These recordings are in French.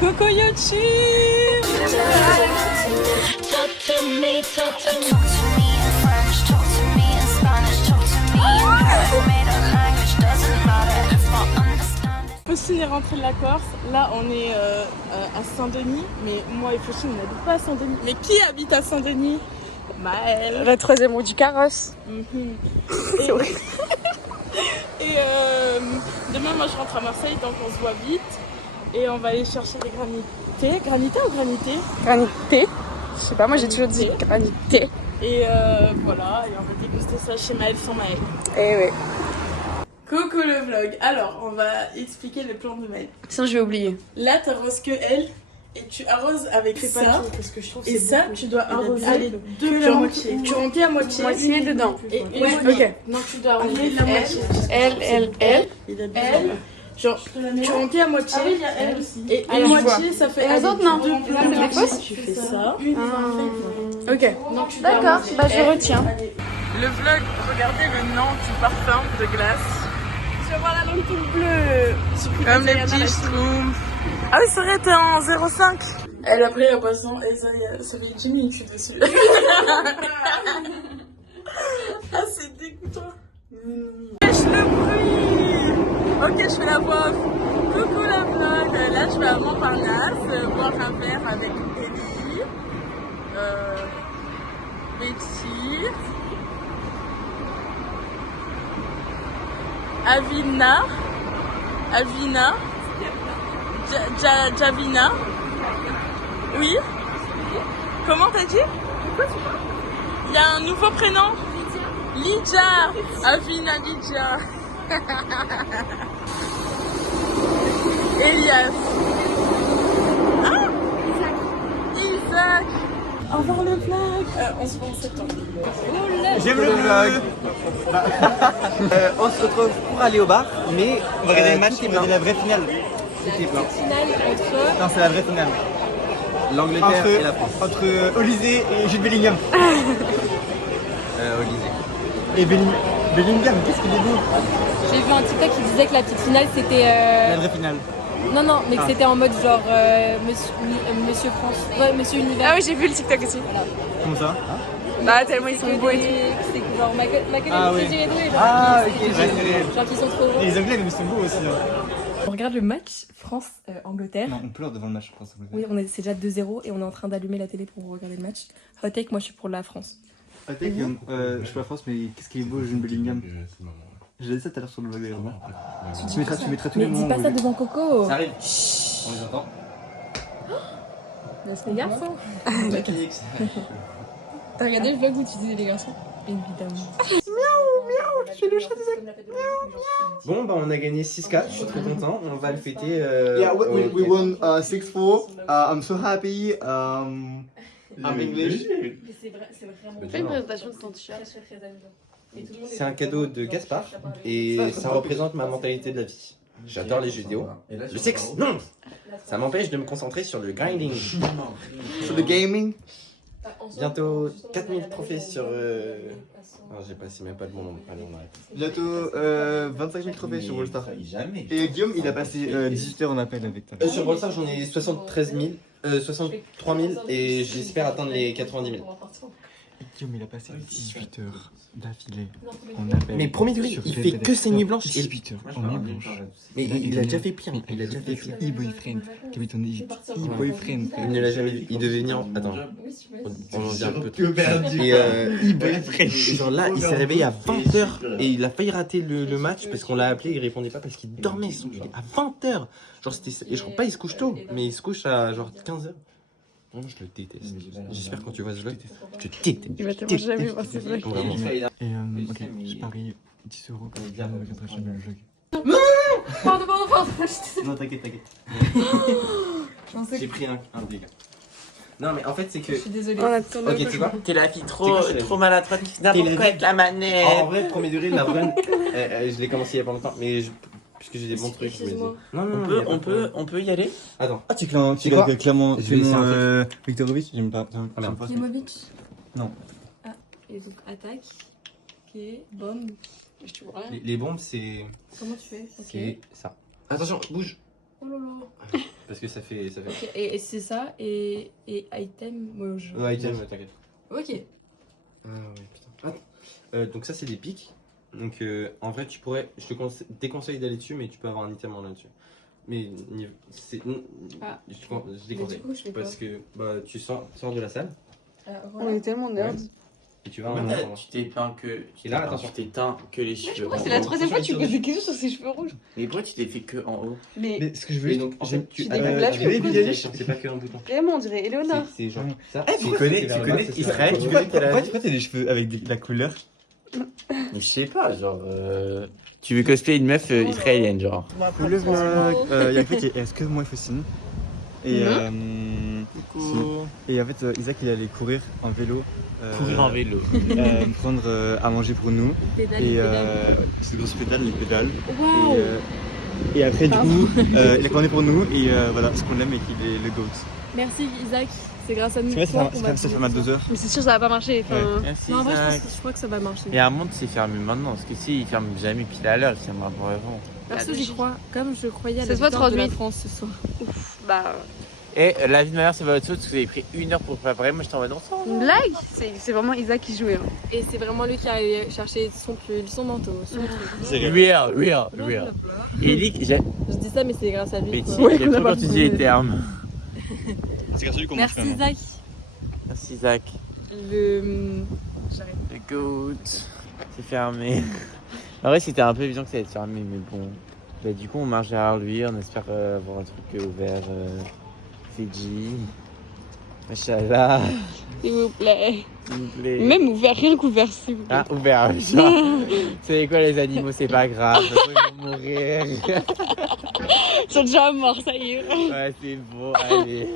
Coco Yoshi. Talk to me in French, talk to me in Spanish, talk to me in made up language, doesn't matter if I understand it. Faustine est rentrée de la Corse. Là, on est à Saint-Denis. Mais moi et Faustine, on n'habite pas à Saint-Denis. Mais qui habite à Saint-Denis? Maëlle. La troisième roue du carrosse. Et demain, moi, je rentre à Marseille, donc on se voit vite. Et on va aller chercher des granités. Granité ou granité? Granité. Je sais pas, moi j'ai toujours dit granité. Et voilà, et on va déguster ça chez Maëlle sans Maëlle. Eh ouais. Coucou le vlog. Alors, on va expliquer le plan de Maëlle. Sinon je vais oublier. Là, t'arroses que elle. Et tu arroses avec ça. parce que je trouve que Et c'est ça, beaucoup. tu dois arroser Allez, de la moitié. Tu remplis à moitié. Moitié dedans. Et Ouais, ok. non, tu dois arroser la moitié. Elle. Elle. Genre, tu remplis à moitié. Ah oui, il y a elle aussi. Et Alors, une je moitié, ça fait. Et les autres, non. deux Là, plombs. c'est des fausses. Tu fais ça. Ok. Donc, tu dois D'accord, arroser bah je elle. retiens. Le vlog, regardez le nom du parfum de glace. Tu vas voir la lentille bleue. Comme les petits schtroumpfs. Ah oui, c'est vrai, t'es en 0,5. Elle a pris la boisson et ça fait 10 minutes dessus. Ah, c'est dégoûtant. Wesh le bruit. Ok, je fais la voix off. Coucou la vlog. Là, je vais à Montparnasse boire un verre avec Ellie, Betty, Avina, Javina. Oui. Comment t'as dit? Il y a un nouveau prénom. Lydia. Avina Lydia. Elias. Ah, Isaac. Au revoir le vlog. On se voit en septembre. J'aime le vlog. On se retrouve pour aller au bar, mais on va regarder le match, on va regarder la vraie finale. C'était plein. Non, c'est la vraie finale. L'Angleterre et la France. Entre Olysée et Jude Bellingham. Olysée. Et Bellingham, qu'est-ce qu'il est beau. J'ai vu un TikTok qui disait que la petite finale c'était. La vraie finale. Non, mais que c'était en mode genre Monsieur France. Ouais, Monsieur Univers. Ah oui, j'ai vu le TikTok aussi. Comment ça? Bah tellement ils sont beaux et tout. C'est genre Michael Ah, et oui. Gigi et tout, genre, Ah, qui- ok, c'était ouais, genre- c'est réel. genre qui sont trop beaux. Et les Anglais, mais ils sont beaux aussi. Là. On regarde le match France-Angleterre. Non, on pleure devant le match, je pense. Oui, c'est déjà 2-0 et on est en train d'allumer la télé pour regarder le match. Hot take, moi je suis pour la France. Je suis pas France, mais qu'est-ce qu'il est beau, Jude Bellingham. J'ai dit ça tout à l'heure sur le vlog d'ailleurs. Tu mettras tous les Mais moments. dis pas où- ça devant Coco. Ça arrive. On les entend. Laisse les garçons. T'as regardé le vlog où tu disais les garçons? Évidemment. Bon, bah on a gagné 6-4, je suis très content, on va le fêter. Yeah, we won 6-4. I'm so happy. I'm English. C'est vraiment Fais une présentation de ton t-shirt. très amusant. C'est un cadeau de Gaspard et ça représente ma mentalité de la vie. J'adore les jeux vidéo. Le sexe, non. Ça m'empêche de me concentrer sur le grinding. So the gaming. Bientôt 4000 trophées sur... Non, j'ai passé même pas le bon nombre. Allez, on arrête. Bientôt 25 000 trophées sur All-Star. Et Guillaume, il a passé 18 heures en appel avec toi. Sur Brawl j'en ai 73 000, 63 000 et j'espère atteindre les 90 000. Guillaume, il a passé 18 heures d'affilée en appel. Mais premier degré, il fait que ses nuits blanches. 18 heures en nuit blanche. Mais il a déjà fait pire, il a déjà fait pire. E-boyfriend qui habite en Égypte. E-boyfriend. Il ne l'a jamais vu, il devait venir... Attends, on en dit un peu trop. Et E-boyfriend. genre là, il s'est réveillé à 20h et il a failli rater le match parce qu'on l'a appelé, il répondait pas parce qu'il dormait son filet à 20h. Genre c'était... Et je crois pas il se couche tôt, mais il se couche à genre 15h. Vraiment, je le déteste. J'espère quand tu vois ce vlog, je te déteste. Il va tellement jamais voir ce vlog. Vraiment. Et ok, je parie 10 euros que je ne regarderai jamais le vlog. Pardon. Non, t'inquiète. J'ai pris un dégât. Non, mais en fait, c'est que. Je suis désolée. On a tourné. Ok, tu sais quoi? T'es la fille C'est quoi, je l'ai trop maladroite qui n'a T'es la pourquoi vie. avec la manette. En vrai, premier degré, la run, je l'ai commencé il y a pas longtemps, mais puisque j'ai des bons trucs, je me dis. Non, On peut y aller. Attends. Ah, tu C'est quoi l'as clairement. Je vais essayer un Viktorovic, j'aime pas. merde. Klemovic. Non. Ah, et donc attaque. Ok, bombe. Je te vois rien. Les bombes, c'est. Comment tu fais? Ok. C'est ça. Attention, bouge. Oh là là. Parce que ça fait. Ok, et c'est ça, et item, moi je... Ouais, t'inquiète. Ok. Ah ouais, putain. Donc ça c'est des pics. Donc en vrai je te déconseille d'aller dessus, mais tu peux avoir un item en là-dessus. Mais c'est, Ah. je Mais déconseille. du coup, je fais quoi? Parce que bah, tu sors de la salle On est tellement nerds. et tu vas En en fait, tu t'éteins que. Et là, attention. Tu t'éteins que les cheveux. Pourquoi en c'est la haut. troisième fois que tu me poses des questions sur ses cheveux rouges? Mais pourquoi tu t'es fait que en haut? Mais ce que je Et donc en fait tu découpes la cheveux, avec quoi. les directions, c'est pas que un bouton. vraiment, on dirait Eleonore. C'est genre ça. Tu connais Israël, tu Pourquoi connais quel âge? t'as des cheveux avec la couleur? Mais je sais pas, genre. Tu veux cosplayer une meuf israélienne, genre. Le vlog. Il y a en fait, est-ce que moi, Faucine. Et en fait, Isaac il allait courir en vélo. Courir en vélo. Prendre à manger pour nous. Pédale, Et pédale. c'est dans ce pédale, les pédales. Waouh. Et après, du Pardon. coup, il a commandé pour nous. Et voilà, ce qu'on aime et qu'il est le GOAT. Merci Isaac, c'est grâce à nous. C'est vrai, ça fait mal 2 heures. Mais c'est sûr, ça va pas marcher. Enfin, Merci. Non, en vrai, je crois que ça va marcher. Il y a un monde, c'est fermé maintenant. Parce que si, il ferme jamais pile à l'heure, c'est un pour avant. Perso, j'y crois, comme je croyais à Ça la se voit victoire de la 38. France ce soir. bah, Et la vie de ma mère, c'est pas autre chose parce que vous avez pris 1 heure pour préparer. Moi, je t'en vais dans ça. une blague? C'est vraiment Isaac qui jouait. Hein. Et c'est vraiment lui qui a allé chercher son pull, son manteau, son truc. Real. Eric, j'ai. Je dis ça, mais c'est grâce à lui. Betty, quoi. j'ai pas quand tu dis les termes. C'est grâce à lui qu'on Merci Isaac. Merci, Zach. Le. Le goat. C'est fermé. En vrai, c'était un peu évident que ça allait être fermé, mais bon. Bah, du coup, on marche derrière lui. On espère avoir un truc ouvert. Fidji. Machallah. S'il vous plaît. S'il vous plaît. Même ouvert, rien qu'ouvert, s'il vous plaît. Ah, ouvert. Genre, vous savez quoi, les animaux, c'est pas grave. Ils vont mourir. Ils sont déjà morts, ça y est. Ouais, c'est bon, allez.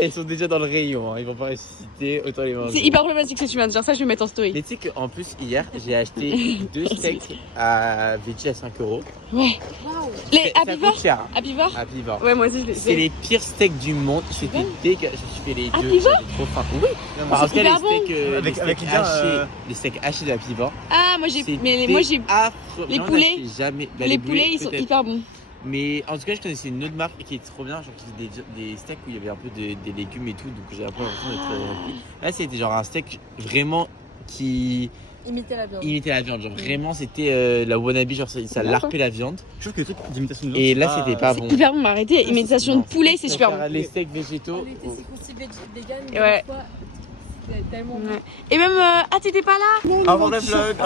Et ils sont déjà dans le rayon, hein. Ils vont pas ressusciter, autant les manger. C'est hyper problématique ce que tu viens de dire, ça je vais mettre en story. Mais tu sais qu'en plus, hier, j'ai acheté 2 steaks à Veggie à 5 €. Ouais. Les Ça Happy coûte Bar? cher. Happy Bar? Happy Bar. Ouais, moi aussi je l'ai. C'est les pires steaks du monde. C'était dégueulasse. Je me suis fait les Happy deux. Bar? J'avais trop faim. Oui. En tout cas, hyper bon. les steaks les gars, hachés, les steaks hachés de Happy Bar. Ah, moi j'ai. c'est Mais moi j'ai. affreux. les J'en ai poulets- acheté jamais. Bah, Les poulets ils sont peut-être. hyper bons. Mais en tout cas, je connaissais une autre marque qui est trop bien, genre qui faisait des steaks où il y avait un peu des légumes et tout, donc j'ai un peu l'impression d'être. Là, c'était genre un steak vraiment qui Imiter la viande. imitait la viande, genre vraiment c'était la wannabe, genre ça larpait la viande. Je trouve que les trucs d'imitation de viande. Et là, c'était pas bon. C'est hyper bon, mais arrêtez. Imitation de poulet, c'est super bon. Les steaks végétaux. On était si constipés vegan, Et ouais. c'était tellement bon. Ouais. Et même. Ah, t'étais pas là? Au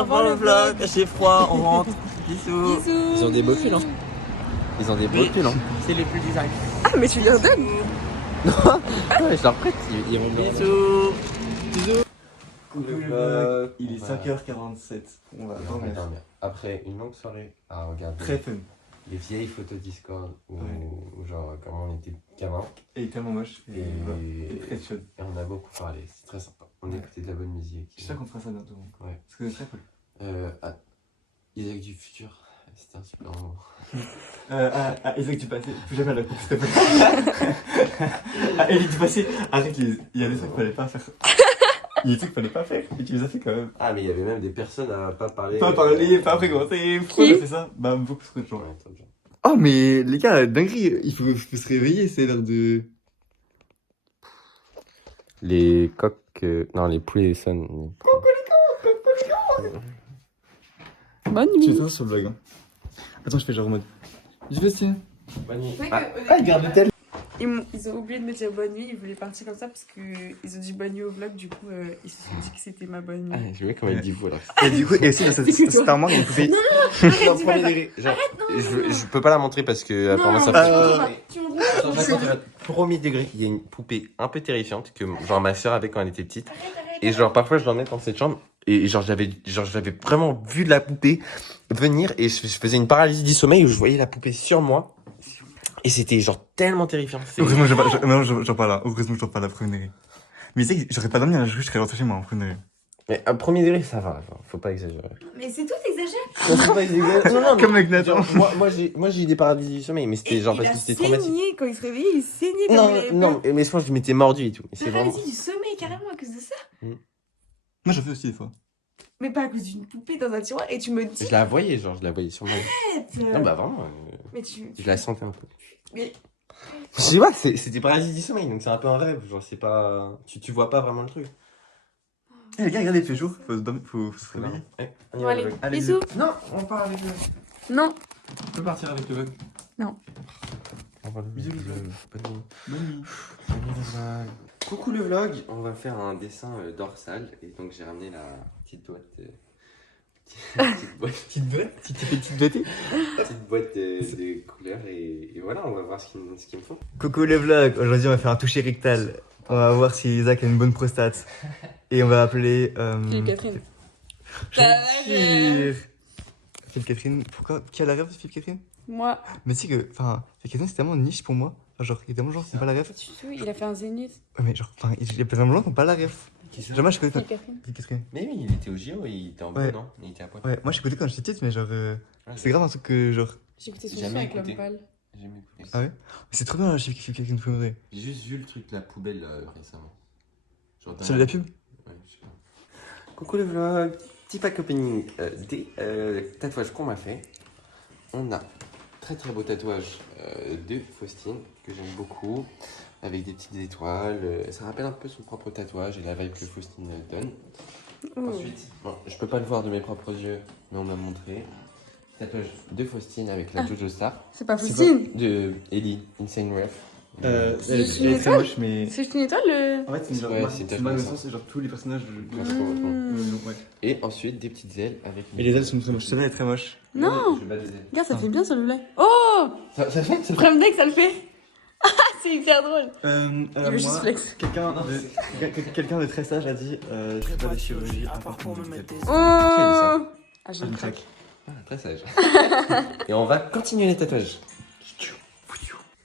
revoir le vlog, j'ai froid, on rentre. Bisous. Ils ont des beaux pulls, hein. Ils ont des beaux pulls, hein. C'est les plus design. Ah, mais tu leur donnes? Ouais, je leur prête, ils vont bien. Bisous. Il est 5h47. On va dormir. Après une longue soirée à regarder Très fun. les vieilles photos Discord où, Ouais. où genre comment on était gamin Et tellement moche. Et, voilà. Et très chaude. et on a beaucoup parlé, c'est très sympa. On Ouais. écoutait de la bonne musique. J'espère qu'on fera ça bientôt. Ouais. Parce que c'est très cool. Isaac du futur, c'était un super moment. Isaac du passé, plus jamais à la coupe, s'il te plaît. Eric du passé, arrête, il y a des trucs qu'il fallait pas faire. Il y a des trucs qu'il fallait pas faire, et tu les as fait quand même. Ah mais il y avait même des personnes à pas parler. Pas parler, pas fréquenter. Pourquoi on a fait ça? Bah, beaucoup trop de gens. Ouais, top, genre. Oh, mais les gars, dinguerie, il faut se réveiller, c'est l'heure de. Les coqs, non les poulets sonnent. Bonne Tu fais nuit. ça sur le vlog, hein. Attends, je fais genre en mode. Je vais essayer. Bonne nuit. Garde le tel. Ils ont oublié de me dire bonne nuit, ils voulaient partir comme ça parce qu'ils ont dit bonne nuit au vlog, du coup ils se sont dit que c'était ma bonne nuit. Je vois comment il dit vous alors. Et du coup, et aussi, dans cette Star Wars, il y a une poupée. Arrête, dis pas ça. Je peux pas la montrer parce que apparemment ça Tu m'entends? Premier degré, il y a une poupée un peu terrifiante que genre ma soeur avait quand elle était petite. Et genre parfois je l'emmène dans cette chambre et genre j'avais vraiment vu de la poupée venir et je faisais une paralysie du sommeil où je voyais la poupée sur moi. Et c'était genre tellement terrifiant. Heureusement, j'en parle là. Heureusement, j'en parle à premier degré. Mais tu sais que j'aurais pas dormi un jour, je serais rentré chez moi en premier degré. Mais à premier degré ça va, genre, faut pas exagérer. Mais c'est tout, t'exagères. Faut pas exagérer. Non, mais Comme avec Nathan. genre, moi j'ai eu des paralysies du sommeil mais c'était genre parce que c'était traumatique. Quand il se réveillait, il saignait. Non, mais je pense que je m'étais mordu et tout. C'est vraiment. du sommeil carrément à cause de ça. Moi, j'en fais aussi des fois. Mais pas à cause d'une poupée dans un tiroir et tu me dis. Je la voyais sur moi. Non bah vraiment, Mais tu. je la sentais un peu. Mais... Je sais pas, c'était Paradis du sommeil, donc c'est un peu un rêve. Genre, c'est pas. Tu vois pas vraiment le truc. Eh les gars, regardez, il fait jour, faut se réveiller. Ouais, on y Bon, va, allez, le vlog. Allez, bisous. Non, on part avec le. Non. On peut partir avec le vlog. Non. On va le Bisous, bisous. Bonne nuit. Bonne nuit. Coucou le vlog, on va faire un dessin dorsal et donc j'ai ramené la petite boîte. Petite boîte de couleurs et voilà, on va voir ce qu'ils me font. Coucou le vlog, aujourd'hui on va faire un toucher rectal. On va voir si Isaac a une bonne prostate. Et on va appeler... Philippe Catherine. Philippe Catherine, pourquoi? Qui a la rêve de Philippe Catherine? Moi. Mais tu sais que, enfin, Philippe Catherine c'est tellement niche pour moi. Enfin, genre, il y a tellement de gens qui n'ont pas la rêve. Tu sais, il a fait un zénith. Ouais, mais genre, enfin, il y a plein de gens qui n'ont pas la rêve. Jamais je connais Philippe Catherine. Philippe Catherine. Mais oui, il était au JO et il était en bleu, Ouais. non? Il était à poil. Ouais, moi je écoutais quand j'étais petite, mais genre, c'est grave un truc que genre. J'ai écouté son Jamais son avec écouté. l'homme pâle. J'ai jamais écouté. Ah ouais? C'est trop bien, Philippe Catherine, faut me J'ai juste vu le truc de la poubelle récemment. Genre Sur la pub? Ouais, je sais pas. Coucou le vlog, petit pack opening des tatouages qu'on m'a fait. On a très très beau tatouage de Faustine que j'aime beaucoup avec des petites étoiles. Ça rappelle un peu son propre tatouage et la vibe que Faustine donne. Ensuite, bon, je peux pas le voir de mes propres yeux, mais on m'a montré. Tatouage de Faustine avec la Jojo Star. C'est pas Faustine. De Ellie, Insane Ref. Elle C'est une est très étoile. moche, mais. C'est une étoile En fait, c'est Ouais, genre, c'est une c'est tache mal comme au ça. sens, c'est genre tous les personnages de. Mmh. Ouais. Et ensuite des petites ailes avec. Et les ailes sont très moches. Celle-là est très moche. Non. Je vais battre des ailes. Regarde, ça fait bien celui-là. Oh. Ça fait ça Prime deck, ça le fait. Ah, c'est hyper drôle. Il Il veut juste flex. Quelqu'un de très sage a dit je fais pas des chirurgies à part pour me mettre. Oh. Ah, j'ai Je une me craque. craque. Ah, très sage. Et on va continuer les tatouages.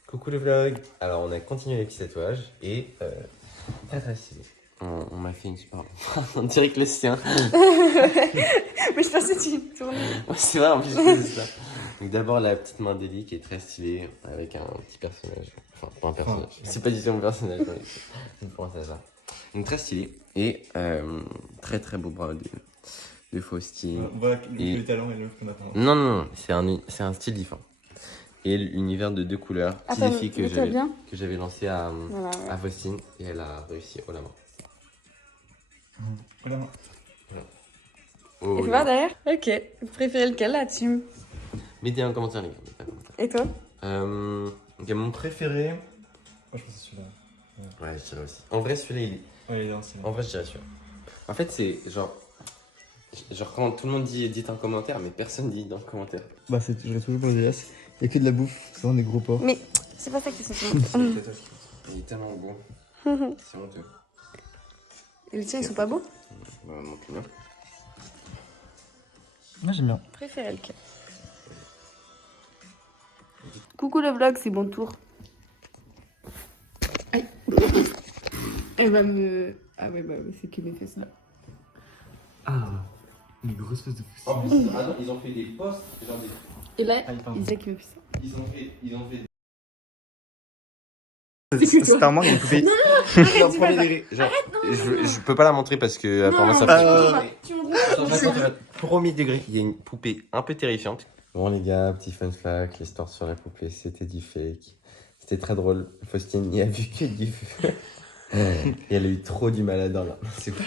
Coucou le vlog. Alors on a continué les petits tatouages et très très stylé. On m'a fait une super. On dirait que le sien. Mais je pensais que tu tournais. Ouais, c'est vrai, en plus je faisais ça. Donc d'abord la petite main d'Ellie qui est très stylée avec un petit personnage. Enfin, pas un personnage. C'est pas du tout mon personnage. Mais c'est pour ça. Donc très stylé. Et très très beau bras de Faustine. Voilà Et- le talent et l'œuvre qu'on attend. Non, c'est un style différent. Et l'univers de deux couleurs, petit Attends, défi que mets-toi bien. j'avais lancé à Voilà. Faustine et elle a réussi haut la main. Voilà. Oh, Et fais voir derrière. Ok. Vous préférez lequel là, Tim? mettez un commentaire les gars. Mettez un commentaire. Et toi? Ok, mon préféré. Moi je pense que c'est celui-là. Ouais, je dirais aussi. En vrai, celui-là, il est. Ouais, il est ancien. En vrai, je dirais celui-là. En fait, c'est genre. Genre, quand tout le monde dit dites un commentaire, mais personne dit dans le commentaire. Bah, j'aurais toujours pour les Elias. Il y a que de la bouffe, c'est vraiment des gros porcs. Mais c'est pas ça qui se fait. Il est tellement beau. C'est honteux. Et les tiens, ils sont pas beaux? Bah, montre-le. Moi j'aime bien. Préférez lequel? Coucou le vlog, c'est bon tour. Aïe. Elle va me... Ah ouais, bah oui, c'est qui m'a fait ça. Ah, une grosse pièce de En plus, attends, ils ont fait des posts, genre des. Et là, Ah, pardon. il disait qu'il m'a fait ça. Ils ont fait. C'est un manque, il est coupé. Non, premier degré. Genre, je peux pas la montrer parce que apparemment ça fait. Tu montres. Premier degré, il y a une poupée un peu terrifiante. Bon les gars, petit fun fact, l'histoire sur la poupée, c'était du fake. C'était très drôle. Faustine n'y a vu que du feu. Et elle a eu trop du mal à dormir. C'est pas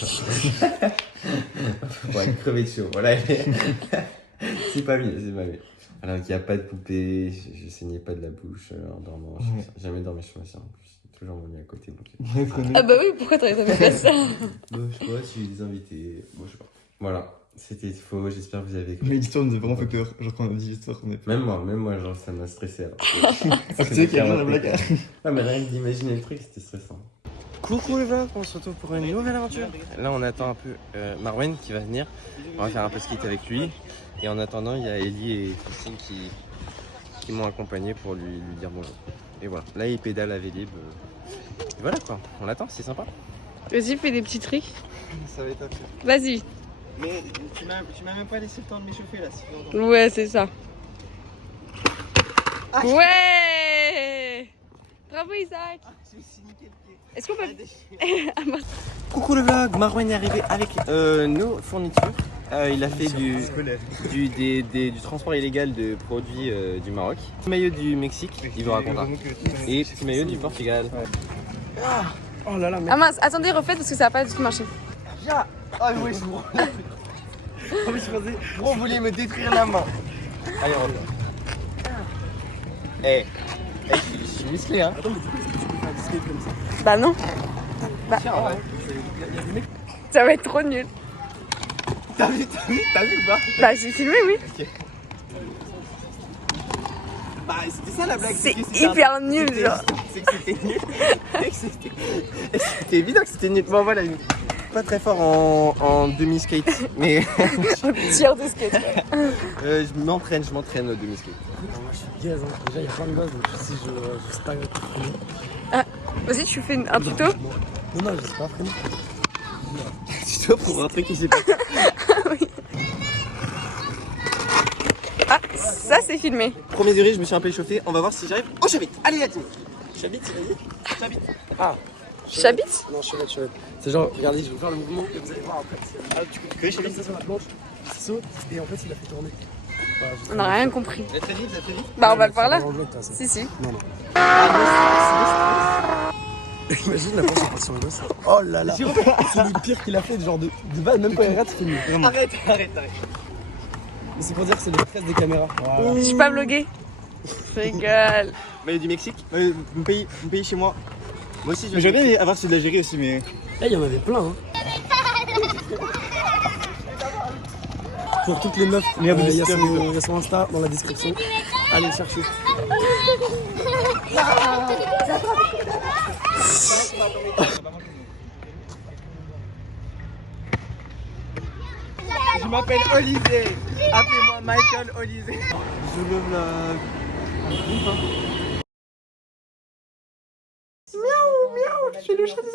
ouais, crever de chaud. Voilà. C'est pas mieux, c'est pas mieux. Alors qu'il n'y a pas de poupée, je saignais pas de la bouche en dormant. Ouais. J'ai jamais dormi chez ma soeur en plus. J'ai toujours mon lit à côté. Donc... Ah bah oui, pourquoi t'aurais jamais fait ça? Bon, je sais pas, si j'ai des invités. Bon, je sais pas. Voilà, c'était faux. J'espère que vous avez. Mais l'histoire nous a vraiment fait peur. Genre quand on a dit l'histoire, on est peur. Même moi, genre ça m'a stressé. Alors. Ah, tu sais qu'il y a genre la blague. Ouais, mais rien que d'imaginer le truc, c'était stressant. Coucou les vlogs, on se retrouve pour une nouvelle aventure. Là, on attend un peu Marwen qui va venir. On va faire un peu skate avec lui. Et en attendant, il y a Ellie et Christine qui m'ont accompagné pour lui dire bonjour. Et voilà, là, il pédale à Vélib. Et voilà quoi, on l'attend, c'est sympa. Vas-y, fais des petits tricks. Ça va être un peu. Vas-y. Mais tu m'as même pas laissé le temps de m'échauffer là. Ouais, c'est ça. Ouais. Bravo Isaac. Est-ce qu'on peut... Coucou le vlog, Marwen est arrivé avec nos fournitures. il a fait du transport illégal de produits du Maroc. Petit maillot du Mexique, il vous racontera. Et petit maillot du Portugal. Oh là là, Ah mince, attendez, refaites parce que ça a pas du tout marché. Ah oui, c'est bon. Oh, mais je pensais, gros, vous voulez me détruire la main. Allez, on refait. Je suis musclé, hein. Bah non. Bah, ça va être trop nul. T'as vu ou pas? Bah j'ai filmé, oui. Bah, c'était ça la blague. C'est hyper nul, genre. C'est que c'était nul. C'était évident que c'était nul. Bon, voilà. Pas très fort en demi-skate, mais Tir de skate. je m'entraîne au demi-skate. Moi je suis gaze, hein. Déjà il y a plein de gosses donc si je sais pas freiner. Vas-y, tu fais un tuto. Non, je sais pas freiner. Tu dois pour un truc qui s'est pas fait. Ah, ça c'est filmé. Premier degré, je me suis un peu échauffé. On va voir si j'arrive au chabit. Allez, Yatine. Chabit, vas-y. Chabit. Ah, Chabit. non, chevette. C'est genre, regardez, je vais vous faire le mouvement et vous allez voir après. Ah, tu connais Chabit? Ça sur la planche, il saute et en fait il a fait tourner. On n'a rien compris. Très vite, très vite. Bah on va le faire là. Dans le vlog, t'as ça. Si. Imagine la planche est partie sur le gosse. Oh là là. C'est le pire qu'il a fait, genre de base, même quand il rate, c'est mieux. Vraiment. Arrête. Mais c'est pour dire que c'est le stress des caméras. Voilà. Je suis pas bloguée. Je rigole. Maillot du Mexique. Mon pays chez moi. Moi aussi, j'aimerais bien avoir celui de l'Algérie aussi, mais. Eh, il y en avait plein, hein. Pour toutes les meufs, il y a son Insta dans la description. Allez le chercher. Je m'appelle Olysée. Appelez-moi Michael Olysée. Je le vlog. Miaou, miaou, je suis le chat des